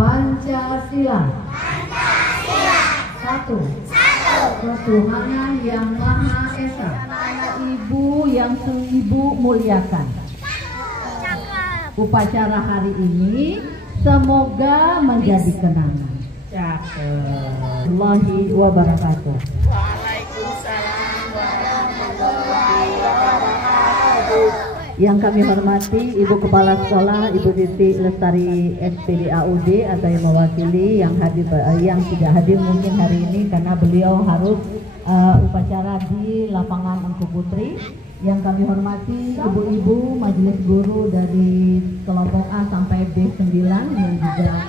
Pancasila. Satu. Ketuhanan yang Maha Esa. Ibu yang Ibu muliakan. Upacara hari ini semoga menjadi kenangan. Warahmatullahi wabarakatuh. Waalaikumsalam warahmatullahi wabarakatuh. Yang kami hormati Ibu Kepala Sekolah Ibu Titi Lestari SPD AUD atau yang mewakili yang hadir, yang tidak hadir mungkin hari ini karena beliau harus upacara di lapangan Engku Putri. Yang kami hormati ibu-ibu majelis guru dari kelompok A sampai B9 yang juga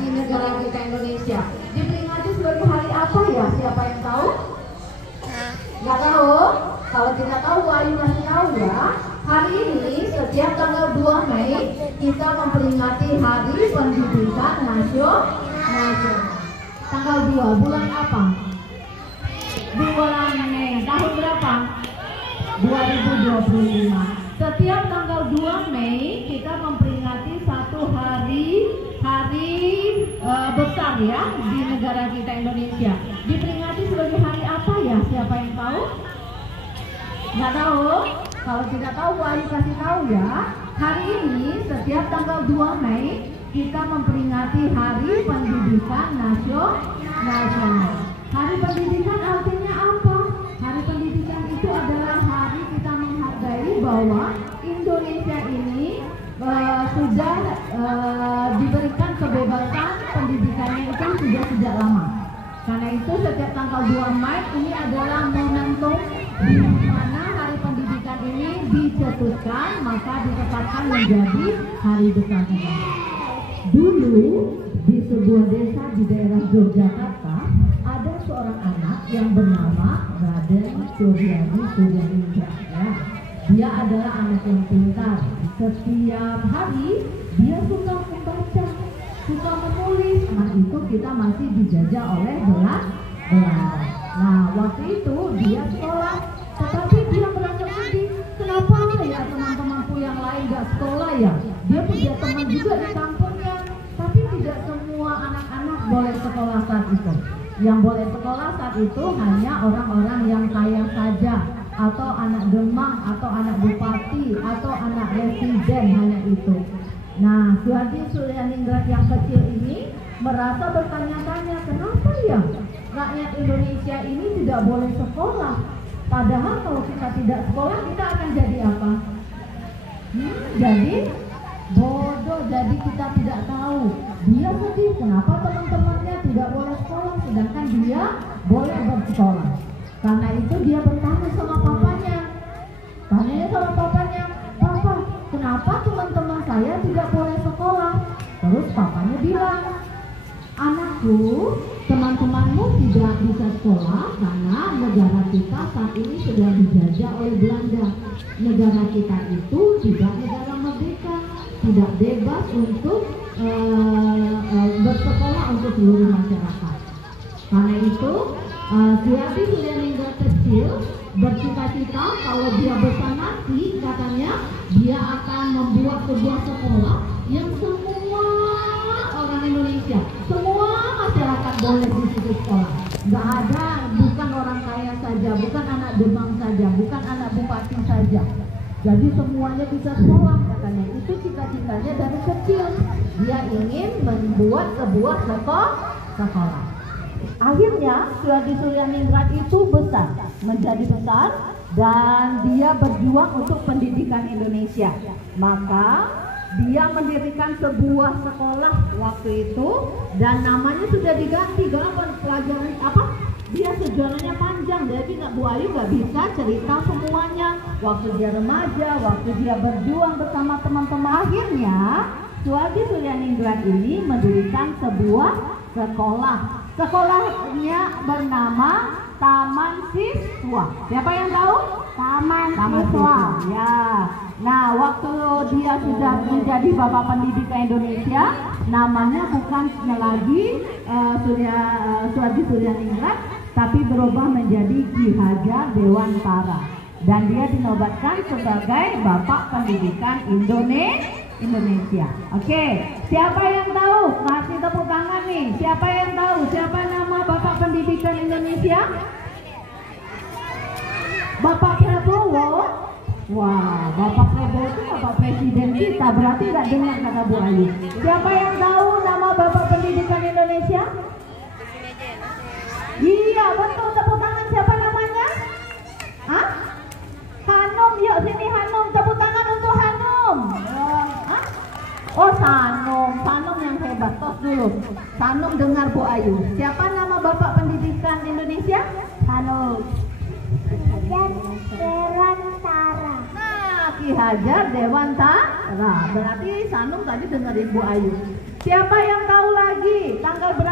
di negara kita Indonesia. Diperingati sebagai hari apa ya? Siapa yang tahu? Nggak tahu? Kalau tidak tahu, Ayu masih tahu ya. Hari ini setiap tanggal 2 Mei kita memperingati Hari Pendidikan Nasional. Tanggal 2 bulan apa? Bulan Mei. Tahun berapa? 2025. Setiap tanggal 2 Mei kita memperingati satu hari besar ya di negara kita Indonesia. Diperingati sebagai hari apa ya? Siapa yang tahu? Nggak tahu? Kalau tidak tahu, Ayu kasih tahu ya. Hari ini setiap tanggal 2 Mei kita memperingati Hari Pendidikan Nasional. Hari pendidikan artinya apa? Hari pendidikan itu adalah hari kita menghargai bahwa Indonesia ini sudah diberikan kebebasan pendidikannya itu sudah sejak lama. Karena itu setiap tanggal 2 Mei ini adalah momentum di mana hari pendidikan ini dicetuskan, maka ditetapkan menjadi hari besar negara. Dulu di sebuah desa di daerah Yogyakarta ada seorang anak yang bernama Raden Suryadi Suryaningrat. Ya. Dia adalah anak yang pintar. Setiap hari dia suka membaca, suka menulis. Nah itu kita masih dijajah oleh Belanda. Nah waktu itu dia sekolah, tetapi dia merasa sedih. Kenapa ya teman-temanku yang lain gak sekolah ya? Dia punya teman juga di kampungnya, tapi tidak semua anak-anak boleh sekolah saat itu. Yang boleh sekolah saat itu hanya orang-orang yang kaya saja, atau anak demang, atau anak bupati, atau anak residen, hanya itu. Nah, Suryadi Suryaningrat yang kecil ini merasa bertanya-tanya, kenapa ya rakyat Indonesia ini tidak boleh sekolah? Padahal kalau kita tidak sekolah, kita akan jadi apa? Jadi bodoh, jadi kita tidak tahu. Dia sedih, kenapa teman-temannya tidak boleh sekolah, sedangkan dia boleh bersekolah. Karena itu dia bertanya sama papanya. Tanya sama papanya, Papa, kenapa teman-teman saya tidak boleh sekolah? Terus papanya bilang, anakku, teman-temanmu tidak bisa sekolah karena negara kita saat ini sudah dijajah oleh Belanda. Negara kita itu tidak negara merdeka, tidak bebas untuk bersekolah untuk seluruh masyarakat. Karena itu Suryadi Suryaningrat kecil bercita-cita kalau dia besar nanti, katanya dia akan membuat sebuah sekolah yang semua orang Indonesia, semua masyarakat boleh di situ sekolah. Nggak ada, bukan orang kaya saja, bukan anak demang saja, bukan anak bupati saja. Jadi semuanya bisa sekolah, katanya. Itu cita-citanya dari kecil. Dia ingin membuat sebuah sekolah. Akhirnya Suryadi Suryaningrat itu besar, menjadi besar, dan dia berjuang untuk pendidikan Indonesia. Maka dia mendirikan sebuah sekolah waktu itu, dan namanya sudah diganti. Kenapa? Pelajaran apa? Dia sejarahnya panjang, jadi Bu Ayu nggak bisa cerita semuanya. Waktu dia remaja, waktu dia berjuang bersama teman-teman, akhirnya Suryadi Suryaningrat ini mendirikan sebuah sekolah. Sekolahnya bernama Taman Siswa. Siapa yang tahu? Taman Siswa. Siswa. Ya. Nah, waktu dia sudah menjadi Bapak Pendidikan Indonesia, namanya bukan lagi Suhardi Suryaningrat, tapi berubah menjadi Ki Hajar Dewantara. Dan dia dinobatkan sebagai Bapak Pendidikan Indonesia. Oke, siapa yang tahu? Kasih tepuk tangan nih. Siapa yang tahu? Siapa nama Bapak Pendidikan Indonesia? Bapak Prabowo. Wah, Bapak Prabowo itu Bapak Presiden kita. Berarti nggak dengar kata Bu Ayu. Siapa yang tahu nama Bapak Pendidikan Indonesia? Iya, betul. Tepuk tangan. Siapa namanya? Hah? Hanum, yuk sini Hanum. Tepuk tangan untuk Hanum. Hah? Oh, Sanum yang hebat. Tos dulu. Sanum dengar Bu Ayu. Siapa nama Bapak Pendidikan Indonesia? Sanum. Dewantara. Nah, Ki Hajar Dewantara. Berarti Sanum tadi dengerin Bu Ayu. Siapa yang tahu lagi tanggal berapa